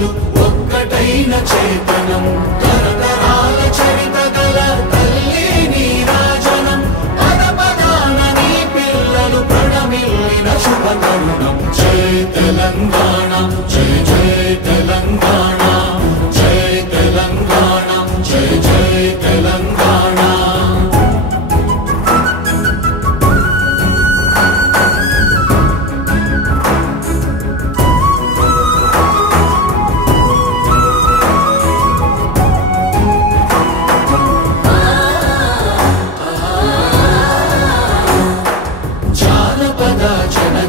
పిల్లలు ఒక్కటైన చేతనం తరతరాల చరిత గల తల్లి నీరాజనం పద పదాన నీ పిల్లలు ప్రణమిల్లిన శుభ తరుణం జై తెలంగాణ జై జై తెలంగాణ జై తెలంగాణ జై జై తెలంగాణ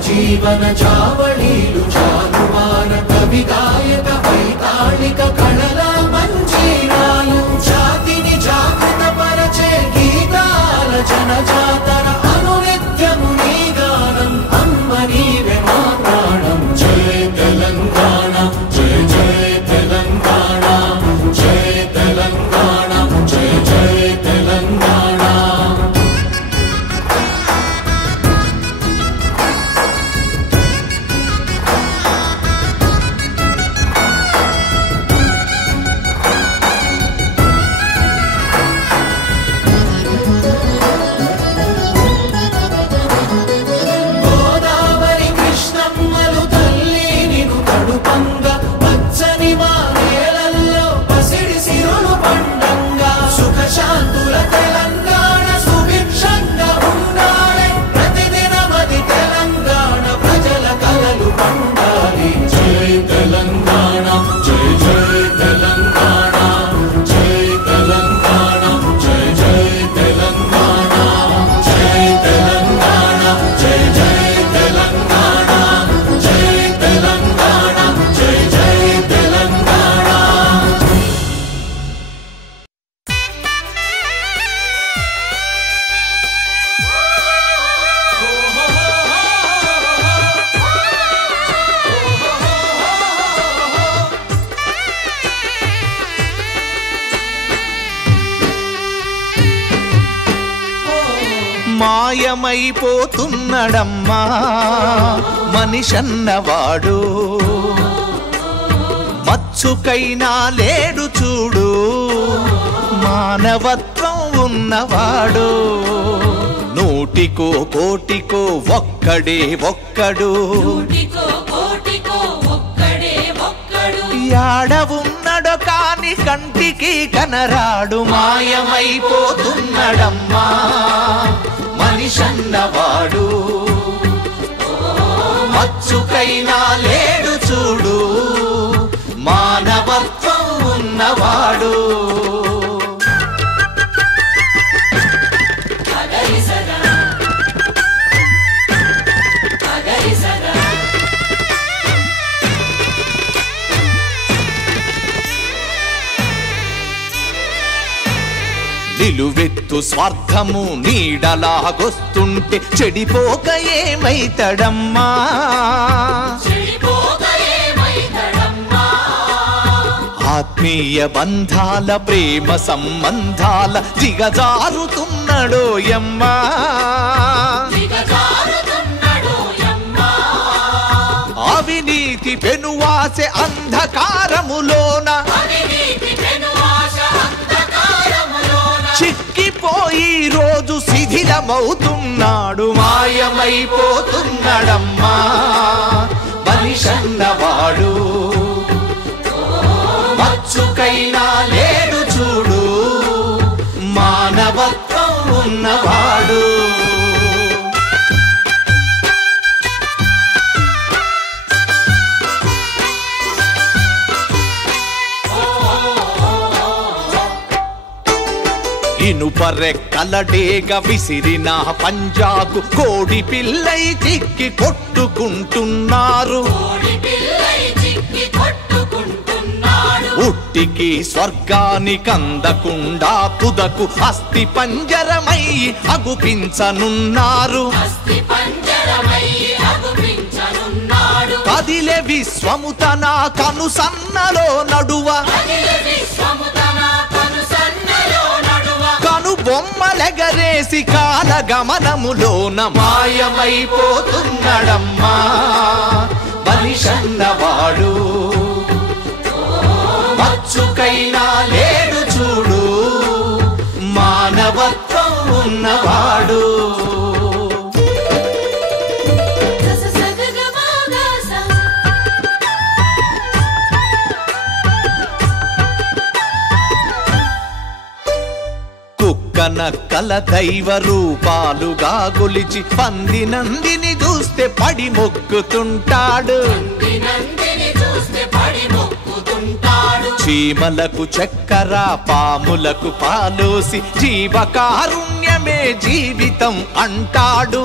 జీవన చావళీలు చాలువార కవి గాయక వైతాళిక కళల మంజీరాలు జాతిని జాగృత పరచే గీతాల జనజాతర అనునిత్యము నీ గానం అమ్మ నీవే మా ప్రాణం జై తెలంగాణ జై జై తెలంగాణ జై తెలంగాణ జై జై తెలంగాణ మాయమైపోతున్నడమ్మా మనిషన్నవాడు మచ్చుకైనా లేడు చూడు మానవత్వం ఉన్నవాడు నూటికో కోటికో ఒక్కడే ఒక్కడు యాడ ఉన్నడో కాని కంటికి కనరాడు మాయమైపోతున్నడమ్మా మనిషన్నవాడు మచ్చుకైనా లేడు చూడు మానవత్వం ఉన్నవాడు నిలువెత్తు స్వార్థము నీడలాగొస్తుంటే చెడిపోక ఏమైతడమ్మా ఆత్మీయ బంధాల ప్రేమ సంబంధాల దిగజారుతున్నడోయమ్మా అవినీతి పెనువాసె అంధకారములోన చిక్కిపోయి రోజు శిథిలమవుతున్నాడు మాయమైపోతున్నాడమ్మా మనిషన్నవాడు మచ్చుకైనా లేడు చూడు మానవత్వం ఉన్నవాడు ఇనుపరెక్కలడేగ విసిరిన పంజాకు కోడి పిల్లై చిక్కి కొట్టుకుంటున్నారు ఉట్టికి స్వర్గానికందకుండా తుదకు అస్థి పంజరమై అగుపించనున్నారు కదిలే విశ్వము తన కనుసన్నలో నడువ కను బొమ్మలెగరేసి కాలగమనములోన మాయమైపోతున్నడమ్మా మనిషన్నవాడు మచ్చుకైనా లేడు చూడు మానవత్వం ఉన్నవాడు. నక్కల దైవ రూపాలుగా గొలిచి పంది నందిని చూస్తే పడి మొక్కుతుంటాడు. చీమలకు చక్కెర పాములకు పాలోసి జీవకారుణ్యమే జీవితం అంటాడు.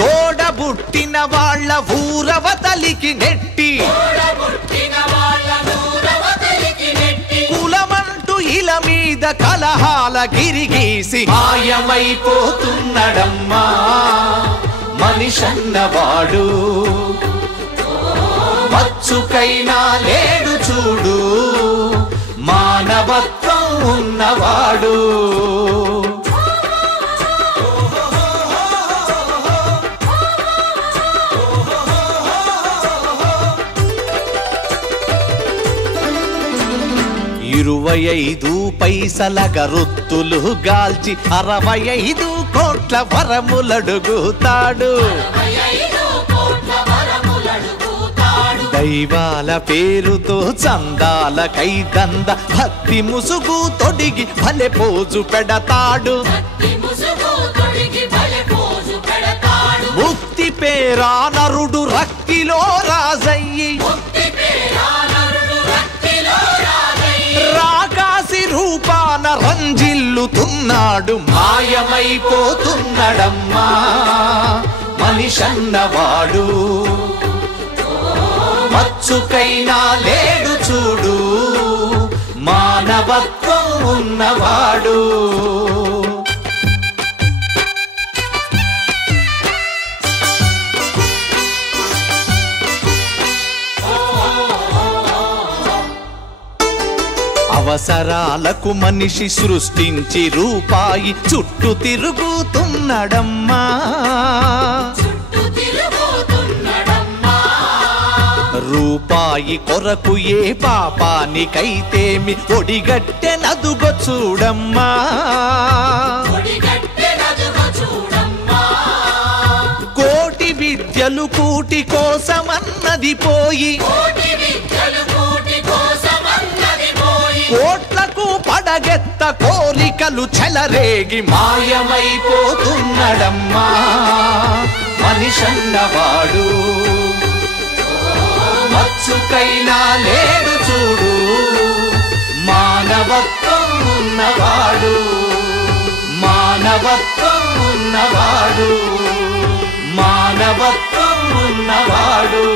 తోడబుట్టిన వాళ్ళ ఊరవతలికి నెట్టి కులమంటూ ఇల మీద కలహాల గిరిగీసి మాయమైపోతున్నడమ్మా మనిషన్నవాడు. మచ్చుకైనా లేడు చూడు మానవత్వం ఉన్నవాడు. ఇరవై 25 పైసల గరుత్తులు గాల్చి 65 కోట్ల వరములడుగుతాడు. దైవాల పేరుతో చందాల కైదంద భక్తి ముసుగు తొడిగి భలే పోజు పెడతాడు. ముక్తి పేరా నరుడు రక్తిలో రాజయ్యి రాకాసి రూపాన రంజిల్లుతున్నాడు. మాయమైపోతున్నడమ్మా మనిషన్నవాడు. మచ్చుకైనా లేడు చూడు మానవత్వం ఉన్నవాడు. అవసరాలకు మనిషి సృష్టించి రూపాయి చుట్టూ తిరుగుతున్నడమ్మా. రూపాయి కొరకు ఏ పాపానికైతేమి ఒడిగట్టెనదుగో చూడమ్మా. కోటి విద్యలు కూటి కోసమన్నది పోయి కోట్లకు పడగెత్త కోరికలు చెలరేగి మాయమైపోతున్నడమ్మా మనిషన్నవాడు. మచ్చుకైనా లేడు చూడు మానవత్వం ఉన్నవాడు. మానవత్వం ఉన్నవాడు. మానవత్వం ఉన్నవాడు.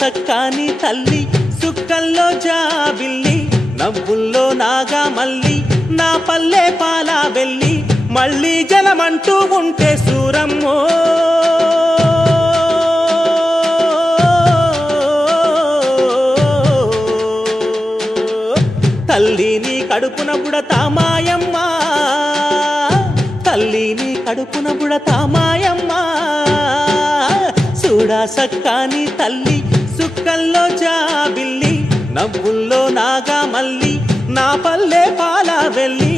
సక్కాని తల్లి సుక్కల్లో జాబిల్లి నవ్వుల్లో నాగా మల్లి నా పల్లె పాలా వెళ్ళి మళ్ళీ జలమంటూ ఉంటే సూరమ్మో తల్లిని కడుపున బుడతా మాయమ్మ తల్లిని కడుపున బుడతా మాయమ్మ చూడా సక్కాని తల్లి సుక్కల్లో జాబిల్లి నవ్వుల్లో నాగా మల్లి నా పల్లె పాలా వెళ్ళి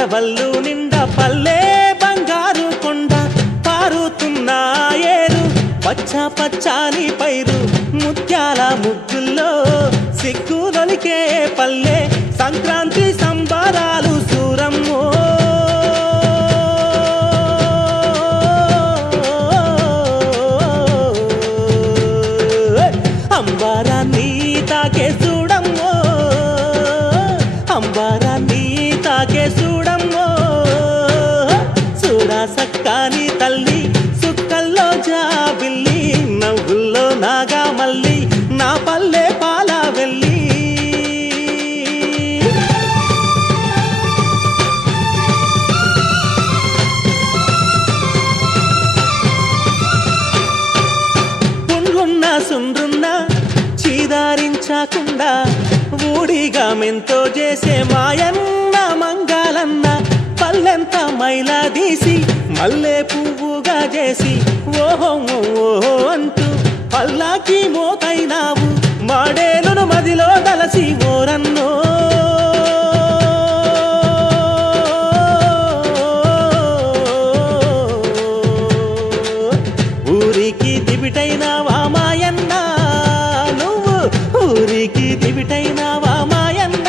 పడవల్లు నిండా పల్లె బంగారు కొండ పారుతున్న ఏరు పచ్చ పచ్చాని పైరు ముత్యాల ముగ్గుల్లో సిగ్గులొలికే పల్లె సంక్రాంతి సంబరాలు సూరమ్మో అంబారాన్ని తాకే చూడమ్మో అంబారాన్ని తాకే చూడమ్మో చూడా సక్కాని తల్లి సుక్కల్లో జాబిల్లి నవ్వుల్లో నాగా మల్లి నా పల్లె పాల వెళ్ళి పుండ్లున్న సుండ్రున్న చీదారించకుండా ఊడిగా మెంతో చేసే మాయన్న మంగాలన్న పల్లెంత మైలా తీసి మల్లె పువ్వుగా చేసి ఓహో ఓహో అంటూ పల్లాకి మోతైనావు మాడేలును మదిలో దలసి ఓరన్నో ఊరికి దివిటైనావా మాయన్న నువ్వు ఊరికి దివిటైనావా మాయన్న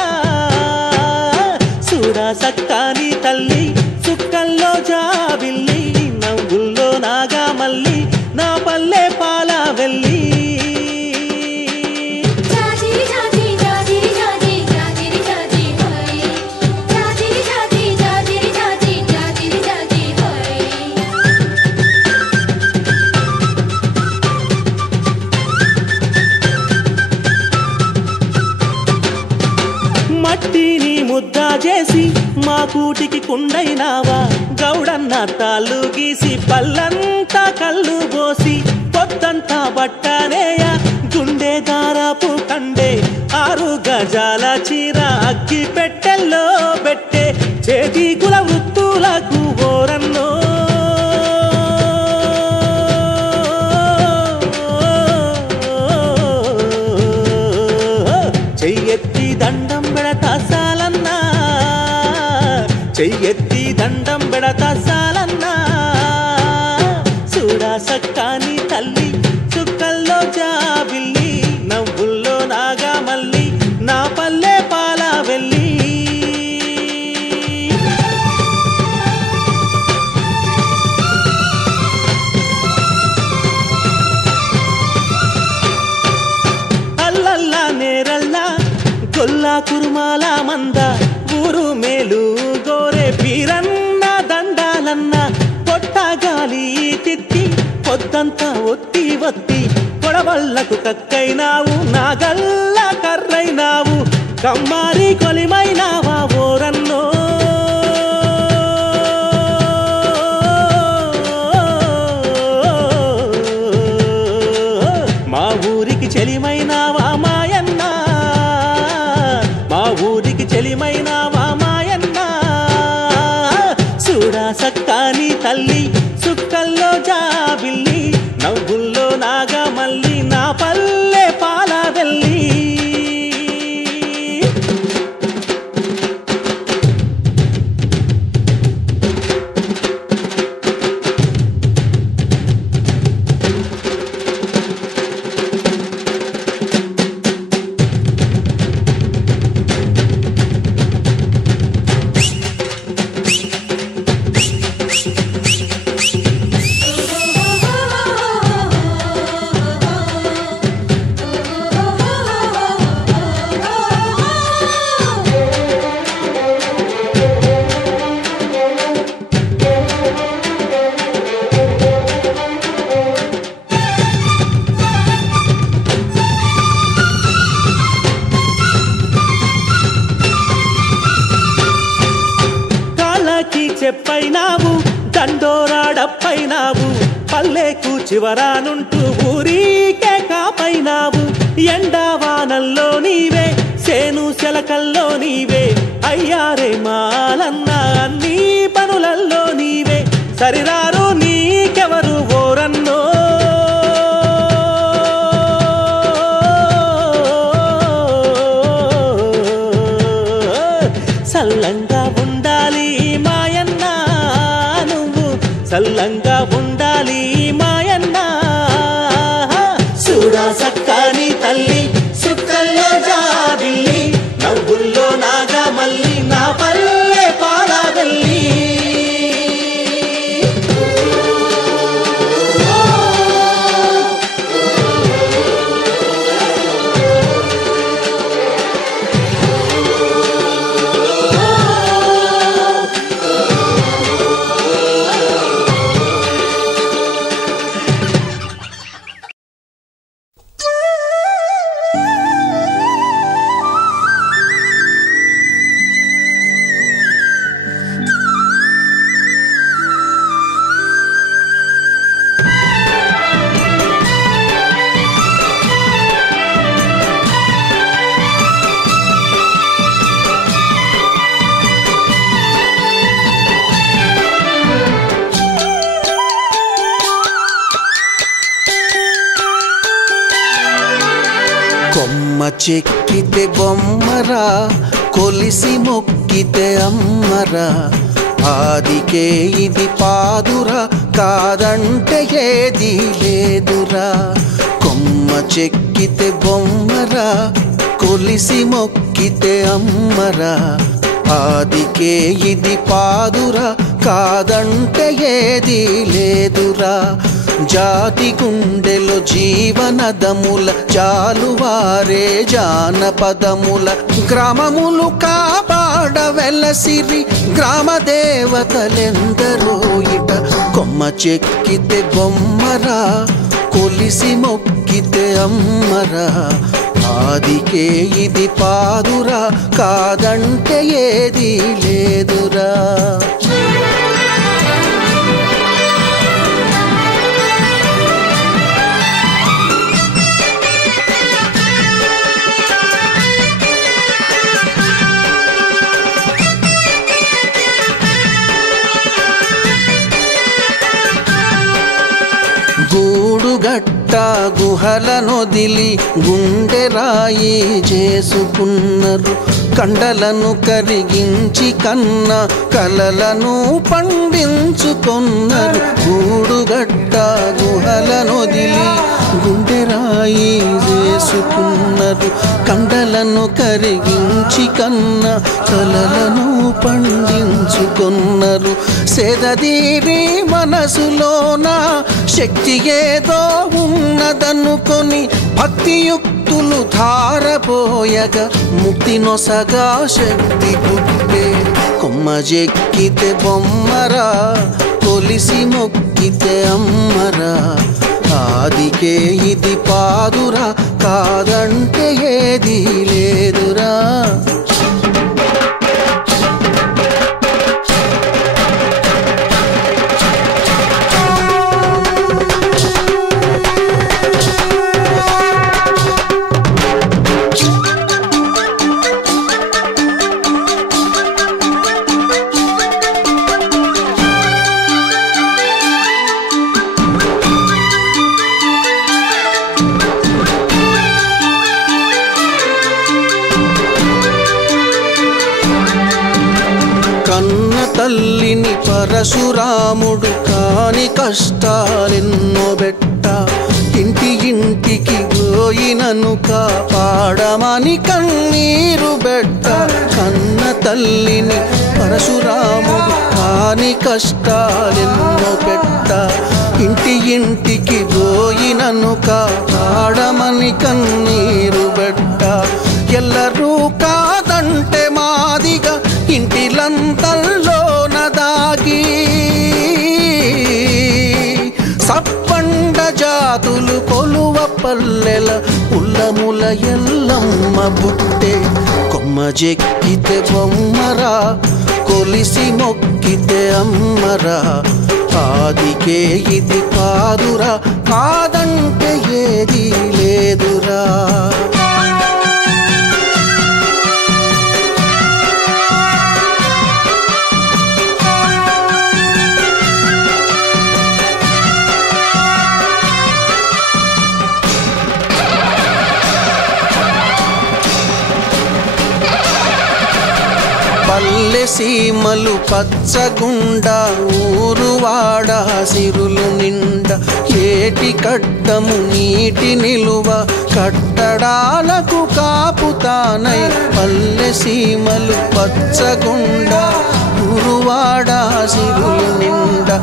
చూడా సక్కాని తల్లి సుక్కల్లో జాబిల్లి నవ్వుల్లో నాగా మల్లి నా పల్లె పాల వెళ్ళి మట్టిని ముద్ద చేసి మా కూటికి కుండైనావా గౌడన్న తాళ్ళు గీసి పల్లంతా కళ్ళు పోసి పొద్దంతా బట్టనేయ గుండె దారాపు కండే 6 గజాల చీర అగ్గి పెట్టెల్లో పెట్టే చేతి కుల వృత్తులకు ఓరన్నో చెయ్యెత్తి దండం పెడతా సాలన్నా చెయ్యెత్తి దండం పెడతా సాలన్నా చూడా సక్కాని తల్లి చుక్కల్లో జాబిల్లి నవ్వుల్లో నాగా మల్లి నా పల్లె పాల వెళ్ళి అల్లల్లా నేరల్లా గొల్లా కురుమాల మంద ఊరు మేలు గోరే పీరన్న దండాలన్న పొట్టగాలి తిత్తి పొద్దంతా ఒత్తి ఒత్తి కొడవళ్లకు కక్కైనావు నాగల్ల కర్రైనావు కమ్మారి కొలిమైనావా ఓరన్నో మా ఊరికి చెలిమైనావా మాయన్న మా ఊరికి చెలిమైనావా మాయన్న చూడా సక్కాని తల్లి సుక్కల్లో జాబిల్లి నవ్వుల్లో నాగా మల్లి నా పల్లె పాల వెళ్ళి చెప్పైనావు దండోరాడప్పైనావు పల్లెకు చివరానుంటూ ఊరికే కాపైనావు ఎండావానల్లో నీవే సేను శలకల్లో నీవే అయ్యారే మాలన్న అన్ని పనులల్లో నీవే సరిరారు నీకెవరు ఓరన్నో చల్లంగా ఉండాలి మాయన్న నువ్వు చల్లంగా ఉండాలి మాయన్న చూడా సక్కాని తల్లి సుక్కల్లో జాబిల్లి నవ్వుల్లో నాగా మల్లి నా పల్లె పాలవెల్లి చెక్కితే బొమ్మరా కొలిసి మొక్కితే అమ్మరా ఆదికే ఇది పాదురా కాదంటే ఏది లేదురా కొమ్మ చెక్కితే బొమ్మరా కొలిసి మొక్కితే అమ్మరా ఆదికే ఇది పాదురా కాదంటే ఏది లేదురా జాతి గుండెలో జీవనదముల జాలువారే జానపదముల గ్రామములు కాపాడ వెలసిరి గ్రామ దేవతలెందరో ఇట కొమ్మ చెక్కితే బొమ్మరా కొలిసి మొక్కితే అమ్మరా ఆదికే ఇది పాదురా కాదంటే ఏది లేదురా గూడుగట్ట గుహలనొదిలి గుండె రాయి చేసుకున్నారు కండలను కరిగించి కన్న కలలను పండించుకున్నారు గూడుగట్ట గుహలనొదిలి గుండె రాయి చేసుకున్నారు కండలను కరిగించి కన్న కలలను పండించుకున్నారు సేదదీరి మనసులోన శక్తి ఏదో ఉన్నదనుకొని భక్తియుక్తులు ధారపోయగా ముక్తి నొసగా శక్తి పుట్టే కొమ్మ చెక్కితే బొమ్మరా కొలిసి మొక్కితే అమ్మరా ఆదికే ఇది పాదురా కాదంటే ఏది లేదురా తల్లిని పరశురాముడు కాని కష్టాలెన్నో బెట్ట ఇంటి ఇంటికి పోయినను కాపాడమని కన్నీరు బెట్ట కన్న తల్లిని పరశురాముడు కాని కష్టాలెన్నో బెట్ట ఇంటి ఇంటికి పోయినను కాపాడమని కన్నీరు బెట్ట ఎల్లరూ కాదంటే మాదిగా ఇంటిలంతల్లోన దాగి సప్పండ జాతులు కొలువ పల్లెల ఉల్లముల ఎల్లమ్మ బుట్టే కొమ్మ చెక్కితే బొమ్మరా కొలిసి మొక్కితే అమ్మరా ఆదికే ఇది పాదురా కాదంటే ఏది లేదురా పల్లె సీమలు పచ్చగుండా ఊరువాడ సిరులు నిండా ఏటి కట్టము నీటి నిలువ కట్టడాలకు కాపుతానై పల్లె సీమలు పచ్చగుండా ఊరువాడ సిరులు నిండా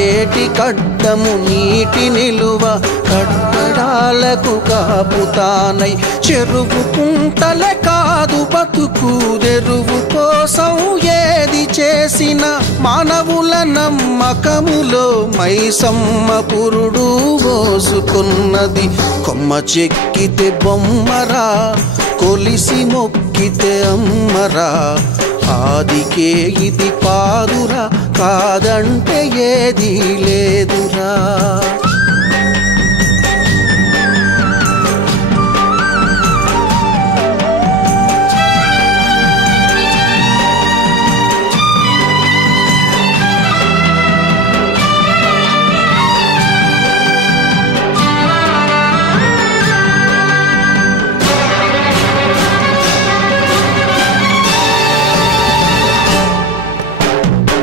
ఏటి కట్టము నీటి నిలువ కట్టడాలకు కాపుతానై చెరువు కుంటలే కాదు బతుకు తెరువు కోసం ఏది చేసిన మానవుల నమ్మకములో మైసమ్మ పురుడు పోసుకున్నది కొమ్మ చెక్కితే బొమ్మరా కొలిసి మొక్కితే అమ్మరా ఆదికే ఇది పాదురా కాదంటే ఏది లేదురా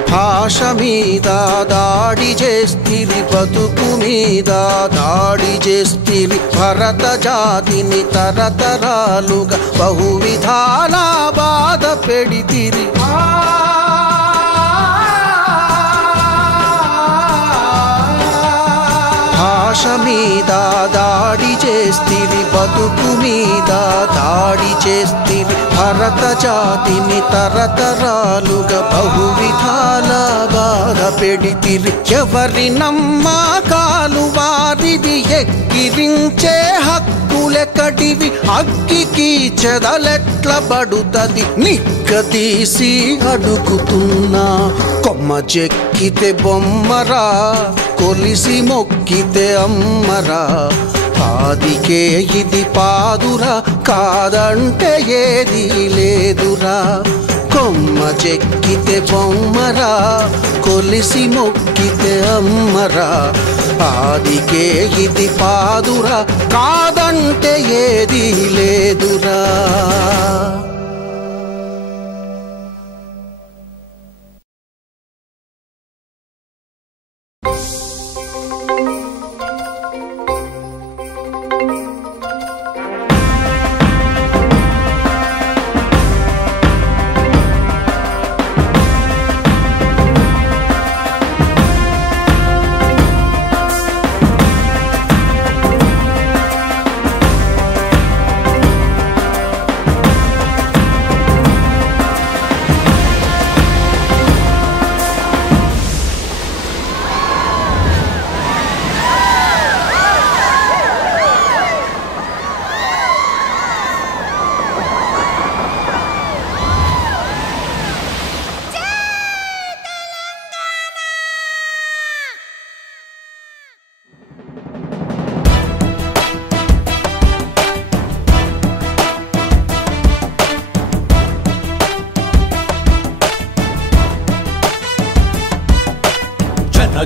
భాష మీద దాడి చేస్తిరి బతుకు మీద దాడి చేస్తిరి భరత జాతిని తరతరాలుగా బహువిధాల బాధ పెడితిరి భాష మీద దాడి చేస్తిరి బతుకు మీద దాడి చేస్తిరి భరత జాతిని తరతరాలుగా బహువిధాల బాధ పెడితిరి ఎవరి నమ్మకాలు వారిది ఎక్కిరించే హక్కులెక్కడివి అగ్గికి చెదలెట్ల పడుతది నిక్కదీసి అడుగుతున్నా కొమ్మ చెక్కితే బొమ్మరా కొలిసి మొక్కితే అమ్మరా ఆదికే ఇది పాదురా కాదంటే ఏది లేదురా కొమ్మ చెక్కితే బొమ్మరా కొలిసి మొక్కితే అమ్మరా ఆదికే ఇది పాదురా కాదంటే ఏది లేదురా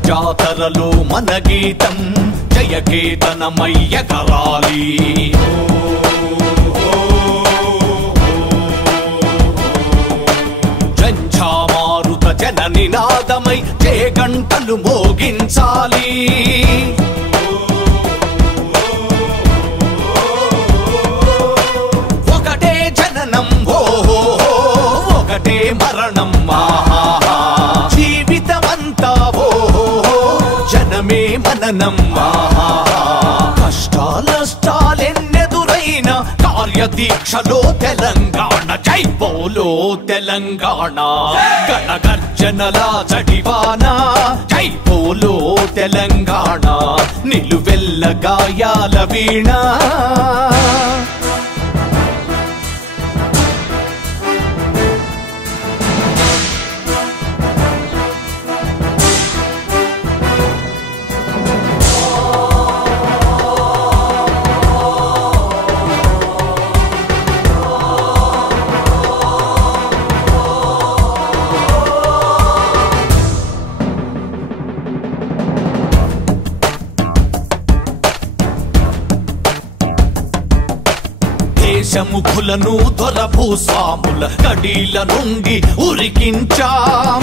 జాతరలో మన గీతం జయకేతనమయ్య కరాలి జంఝామారుత జన నినాదమై జయ గంటలు మోగించాలి ఒకటే జననం ఓహో ఒకటే మరణం ఆహా జీవితమంతా జనమే మననం కష్టాలెన్నెదురైన కార్యదీక్షలో తెలంగాణ జై బోలో తెలంగాణ గణగర్జనల జడివాన జై బోలో తెలంగాణ నిలువెల్ల గాయాల వీణ దేశముఖులను దొరభూస్వాముల కడీల నుండి ఉరికించాం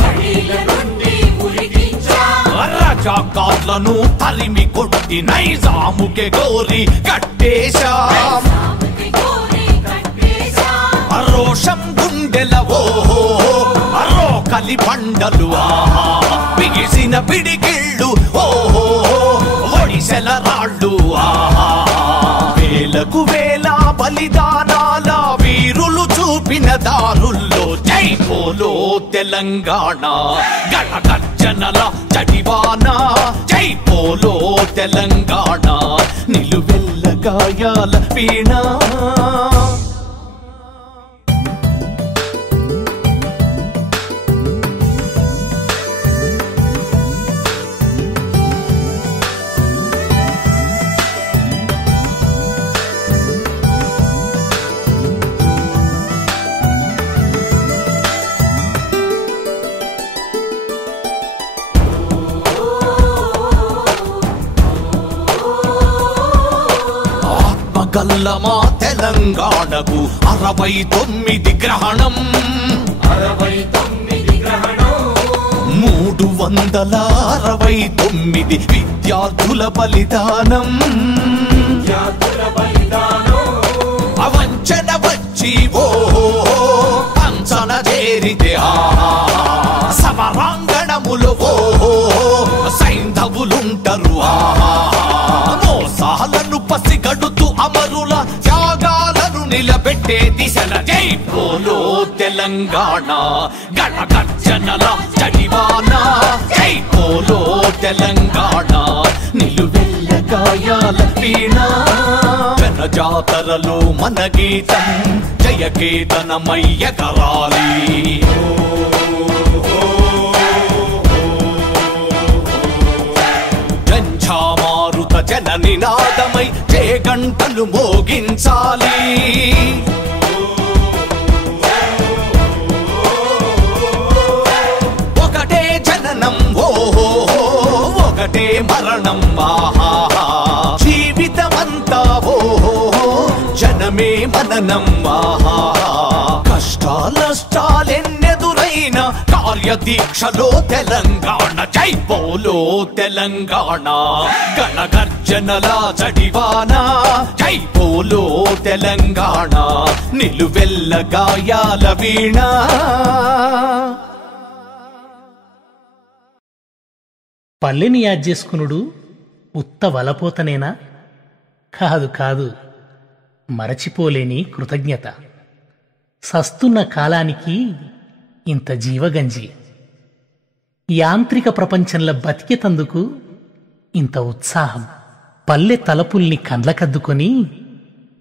రజాకార్లను తరిమి కొట్టి నైజాముకే గోరి కట్టేశాం రోషం గుండెల ఓహో రోకలి బండలు ఆహా బిగిసిన పిడికిళ్ళు ఓహో ఒడిసెల రాళ్ళు ఆహా వేలకు వేల బలిదానాల వీరులు చూపిన దారుల్లో జై బోలో తెలంగాణ గణగర్జనల జడివాన జై బోలో తెలంగాణ నిలువెల్ల గాయాల వీణ గల్లమా తెలంగాణకు 69 గ్రహణం 369 విద్యార్థుల బలిదానం అవంచన వచ్చి ఓహో పంచన చేరితే సమరాంగణములు ఓహో సైంధవులుంటరు మోసాలను పసిగడుతూ అమరుల త్యాగాలను నిలబెట్టే దిశల జై బోలో తెలంగాణ గణగర్జనల జడివాన జై బోలో తెలంగాణ నిలువెల్ల గాయాల వీణ జనజాతరలో మన గీతం జయకేతనమయ్య కరాలి జంఝామారుత జన నినాదమై జయ గంటలు మోగించాలి ఒకటే జననం ఓహో ఒకటే మరణం ఆహా జీవితమంతా ఓహో జనమే మననం ఆహా కష్టాలెన్నెదురైన కార్యదీక్షలో తెలంగాణ జై బోలో తెలంగాణ గణగర్జనల జడివాన జై బోలో తెలంగాణ నిలువెల్ల గాయాల వీణ పల్లెని యాద్ చేసుకునుడు ఉత్త వలపోతనేనా? కాదు కాదు, మరచిపోలేని కృతజ్ఞత. సస్తున్న కాలానికి ఇంత జీవగంజి, యాంత్రిక ప్రపంచంలో బతికేతందుకు ఇంత ఉత్సాహం. పల్లె తలపుల్ని కండ్లకద్దుకొని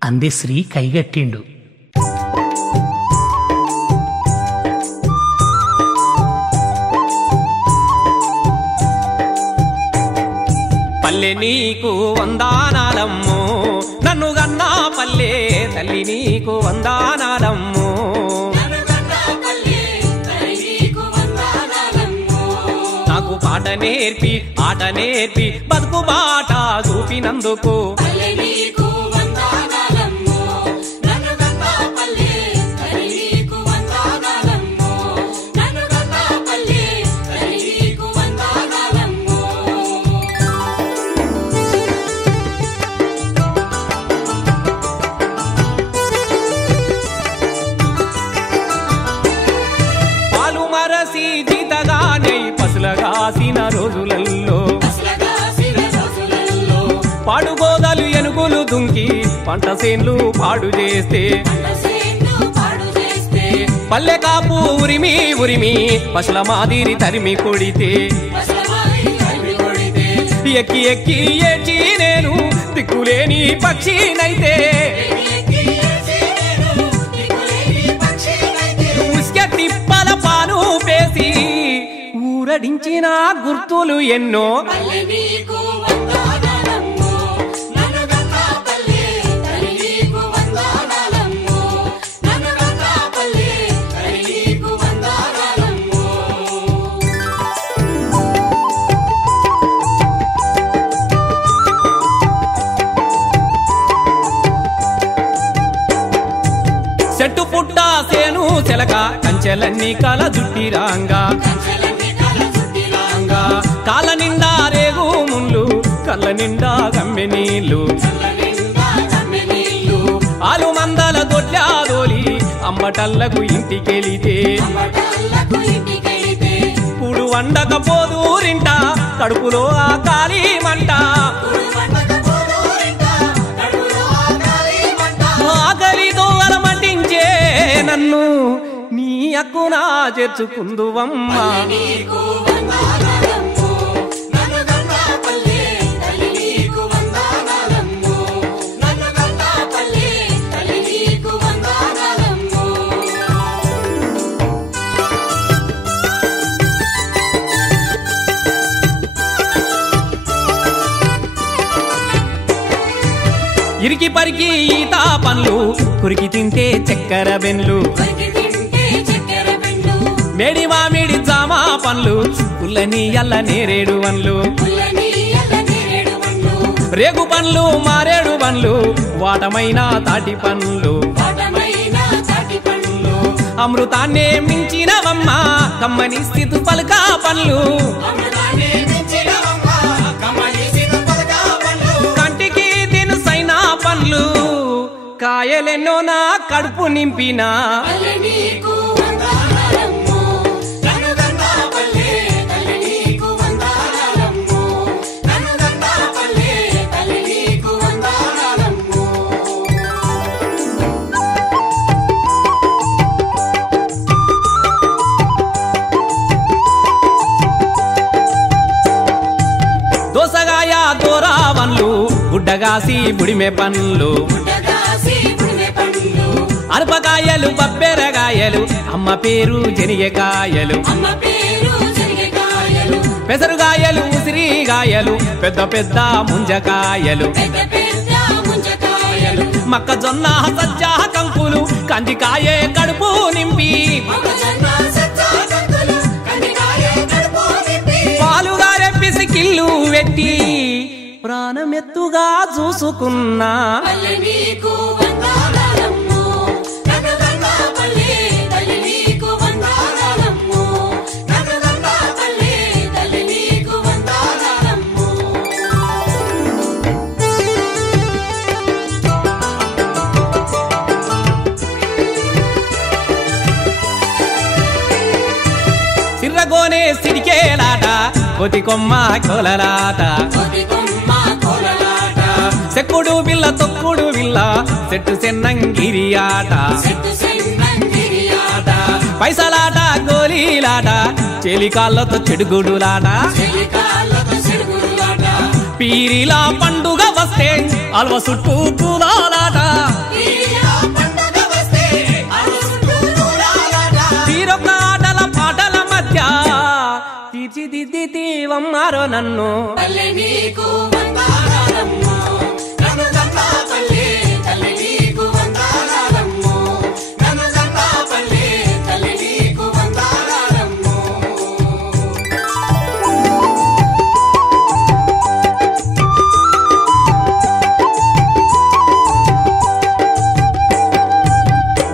అందెశ్రీ కైగట్టిండు. పల్లె నీకు వందానాలమ్ము, నన్ను గన్నా పల్లె తల్లి నీకు వందానాలమ్ము. నాకు పాట నేర్పి ఆట నేర్పి బతుకు బాట చూపినందుకు పసులగాసిన రోజులల్లో పాడుగోదాలు ఎనుగులు దుంకి పంట సేన్లు పాడు చేస్తే పల్లె కాపు ఉరిమి ఉరిమి పశుల మాదిరి తరిమి కొడితే ఎక్కి ఎక్కి ఏచి నేను దిక్కులేని పక్షినైతే ఉస్కె తిప్పల పాను పేసి ఊరడించిన గుర్తులు ఎన్నో. కంచెలన్నీ కల జుట్టిరాంగా కాళ్ళ నిండా రేగు ముళ్ళు కళ్ళ నిండా గమ్మె నీళ్ళు ఆలు మందల దొడ్లా దోలి అమ్మటల్లకు ఇంటికెళితే పుడు వండకపోదూరింట కడుపులో ఆ కాలి మంట ఆకలితో అలమటించే నన్ను నీ అక్కునా చేర్చుకుందువమ్మా ఇరికి పరికి ఈత పండ్లు కురికి తింటే చక్కెర బెన్లు మేడి మామిడి జామ పండ్లు పుల్లని అల్ల నేరేడు వన్లు రేగు పండ్లు మారేడు పండ్లు వాటమైన తాటి పండ్లు అమృతాన్నే మించినవమ్మ కమ్మని స్థితి పలుకా పండ్లు కంటికి దినుసైన పండ్లు కాయలెన్నో నా కడుపు నింపినా దోసగాయ దోరావన్లు గుడ్డగాసి బుడిమె పండ్లు అరపకాయలు బబ్బెరగాయలు అమ్మ పేరు జనిగకాయలు పెసరుగాయలు ఉసిరిగాయలు పెద్ద పెద్ద ముంజకాయలు మొక్కజొన్న సజ్జ కంకులు కందికాయే కడుపు నింపి పాలుగారే పిసికిల్లు వెట్టి ప్రాణమెత్తుగా చూసుకున్నా సిర్రగోనే సిడికేలాట కొతి కొమ్మ కొలలాట సెక్కుడు బిల్ల తొక్కుడు బిల్ల చెట్టు సెన్నంగిరి ఆట పైసలాట గోలీలాట చెలికాళ్ళతో చెడుగుడులాట పీరిలా పండుగ వస్తే అల్వ చుట్టూ కూలాలాట తీరొక్క ఆటల పాటల మధ్య తీర్చిదిద్దితీవమ్మారో నన్ను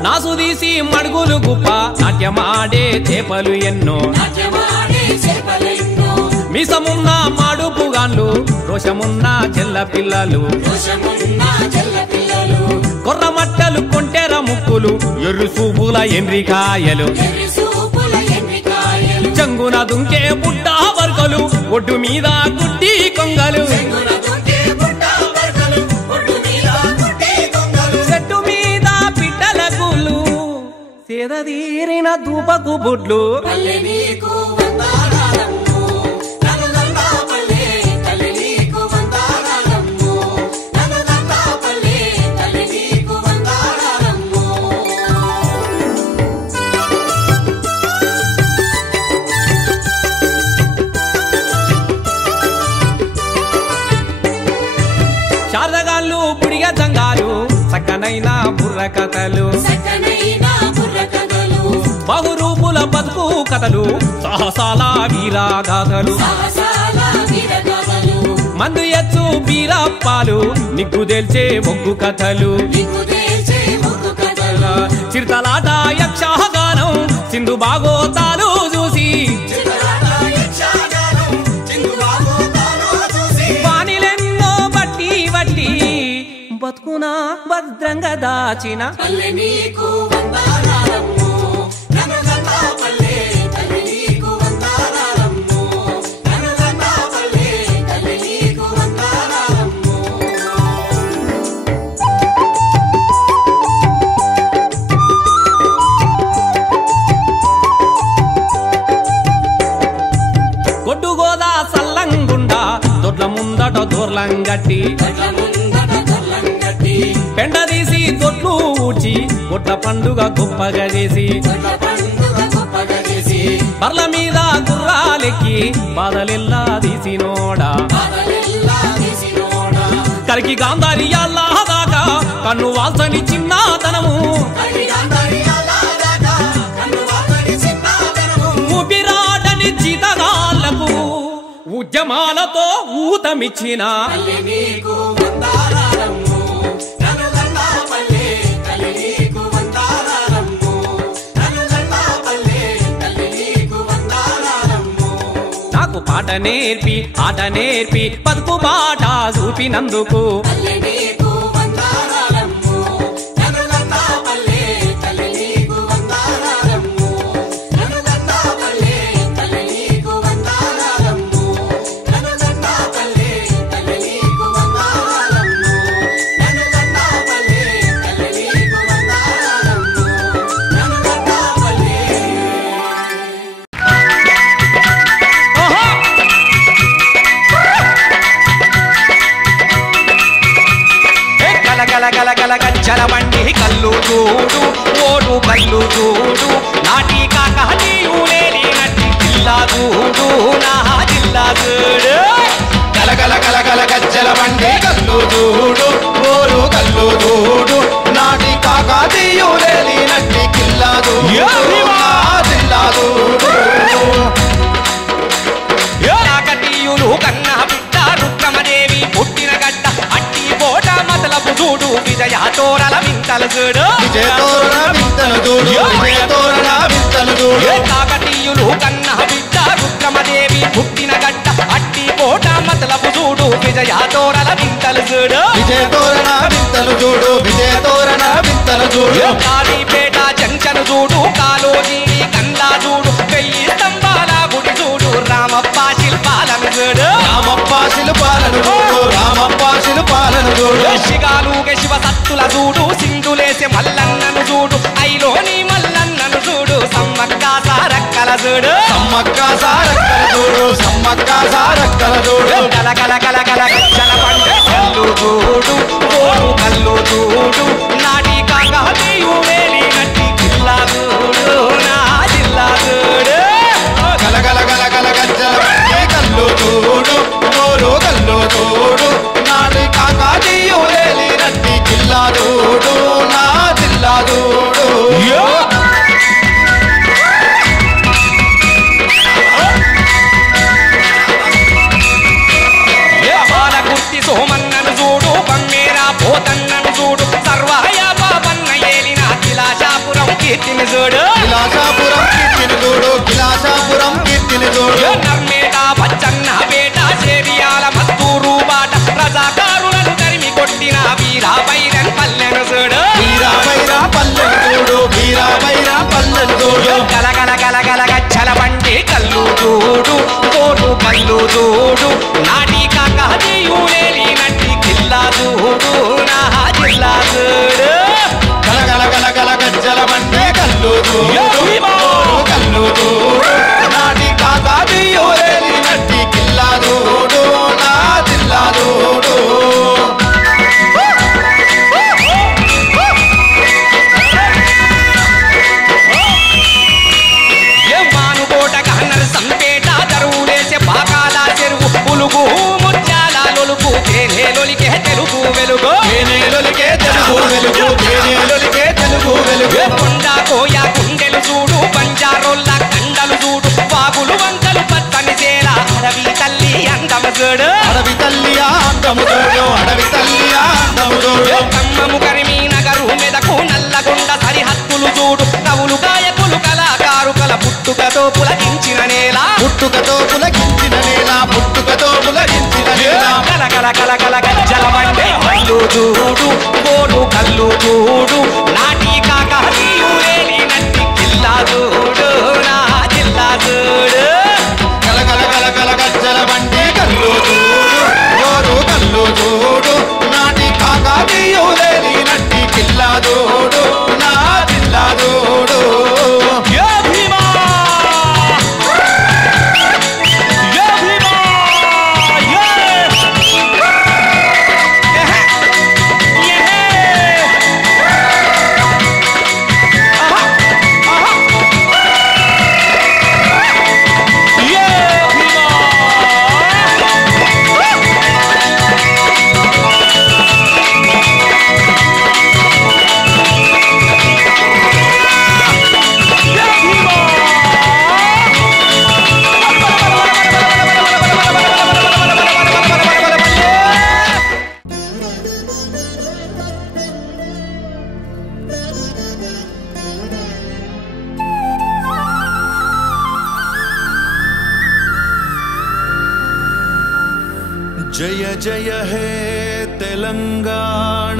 నాసుదీసి మడుగులు గుప్ప నాట్యమాడే చేపలు ఎన్నో మీసమున్న మాడుపుగాన్లు రోషమున్న చెల్ల పిల్లలు కొర్రమట్టలు కొంటెర ముక్కులు ఎర్రు సూపుల ఎండ్రికాయలు జంగున దుంకే బుడ్డ వర్గలు ఒడ్డు మీద గుడ్డి కొంగలు చెట్టు మీద పిట్టల కూలు సేదీరిన దూపకు బుడ్లు శారదగాళ్ళు బుడిగ జంగాలు చక్కనైన బుర్ర కథలు బహురూపుల బతుకు కథలు సాహసాల వీరాగాథలు మందు ఎచ్చు బీరప్పాలు నిగ్గు తెల్చే మొగ్గు కథలు చిరుతలాట యక్షగానం చిందు బాగోతాలు చూసి వానిలెన్నో బట్టి బట్టి బతుకునా భద్రంగా దాచిన గొడ్డుగోదా సల్లంగుండా దొడ్ల ముందట దూర్లంగట్టి పెండ తీసి దొడ్లు ఊడ్చి గొడ్ల పండుగ గొప్పగా చేసి బర్ల మీద గుర్రాలెక్కి బాధలెల్లా తీసినోడా కరికి గాంధారియాల్లా దాకా కన్ను వాల్సని చిన్నతనము ఊపిరాడని జీతగాళ్లకు ఉద్యమాలతో ఊతమిచ్చిన నాకు పాట నేర్పి ఆట నేర్పి బతుకు బాట చూపినందుకు గల గజ్జల బండి కల్లు చూడు ఓడు కల్లు చూడు నాటి కాకహీయులేలి నటి జిల్లా చూడు నా జిల్లా చూడు గల గల గల గల గజ్జల బండి కల్లు చూడు ఓరు కల్లు చూడు నాటి కాకతీయులేలి నటి జిల్లా చూడు నా జిల్లా చూడు కాకతీయులు కన్న బిడ్డ రుక్రమదేవి పుట్టిన గడ్డ అట్టి పోట మతలపు చూడు విజయ తోరల వింతలు చూడు విజయ తోరణ వింతలు చూడు విజయ తోరణ వింతలు చూడు కాకతీయులు కన్న బిడ్డ రుక్రమదేవి పుట్టిన గడ్డ అట్టి పోట మతలపు చూడు విజయ తోరల వింతలు చూడు విజయ తోరణ వింతలు చూడు విజయ తోరణ వింతలు చూడు కాళీపేట జంచను చూడు కాలోజీ కండ్లా చూడు 1000 స్తంభాల గుడి చూడు రామప్ప శిల్పాలను చూడు రామప్ప శిల్పాలను చూడు రామప్ప శిల్పాలను చూడు శిగాలుగ శివ సత్తుల చూడు సింధులేసే మల్లన్నను చూడు ఐలోని మల్లన్నను చూడు సమ్మక్క సారక్కల చూడు సమ్మక్క సారక్కల చూడు సమ్మక్క సారక్కల చూడు గల గల గల గల గజ్జల బండి కల్లు చూడు ఓడు కల్లు చూడు నాటి కాకతీయులేలి నటి జిల్లా చూడు నా జిల్లా చూడు గల గల గల గల గజ్జల బండి కల్లు చూడు ఓరు కల్లు చూడు నాటి కాకతీయులేలి నటి జిల్లా చూడు నా జిల్లా చూడు బాలకుర్తి సోమన్నను చూడు బమ్మేరా పోతన్నను చూడు సర్వాయ బాబన్న ఏలిన కిలాషాపురం కీర్తిని చూడు కిలాషాపురం కీర్తిని చూడు కిలాషాపురం కీర్తిని చూడు నర్మేట బచ్చన్న పేట చేరియాల మస్తూరు బాట రజాకారులను తరిమి కొట్టిన వీరా బైరన్ పల్లెను చూడు వీరాబైరా పల్లెను చూడు వీరాబైరా పల్లెను చూడు గల గల గల గల గజ్జల బండి కల్లు చూడు తోడు కల్లు చూడు నాటి కాకతీయులేలి నటి జిల్లా చూడు నా జిల్లా చూడు గల గల గల గల గజ్జల బండి కల్లు చూడు ఓరు కల్లు చూడు నాటి కాకతీయులేలి నటి జిల్లా చూడు నా జిల్లా చూడు మానుకోట కన్నర సంపేట దరువులేసే పాకాల చెరువు పుట్టుకతో పులకించిన నేల పుట్టుకతో పులకించిన నేల పుట్టుకతో పులకించిన నేల కల కల కల కల గజ్జల బండి కల్లు చూడు కోడు కల్లు చూడు నాటి కాకతీయులేని నట్టి జిల్లా చూడు నా జిల్లా చూడు కల కల కల కల గజ్జల బండి కల్లు చూడు కోడు కల్లు చూడు నాటి కాకతీయులేని నట్టి జిల్లా చూడు నా జిల్లా చూడు जय जय हे तेलंगाण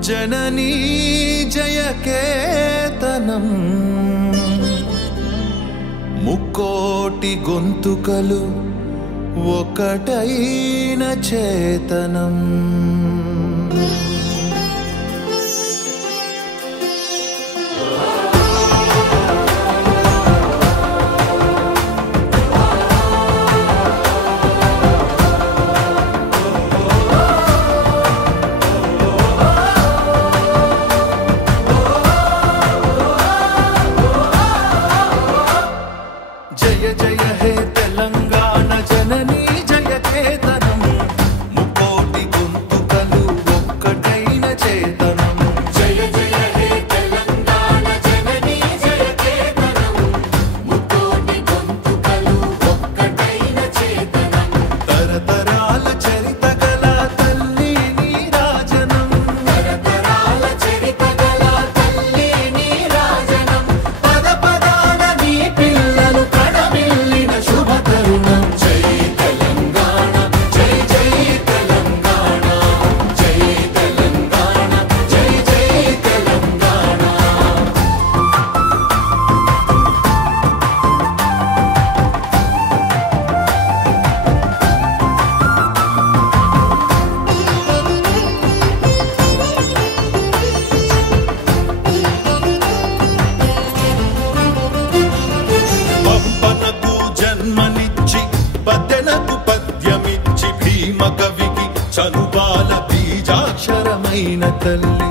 जननी जय केतनं मुक्कोटि गोंतुकलु ఒకటైన చేతనం చనుబాల బీజాక్షరమైన తల్లి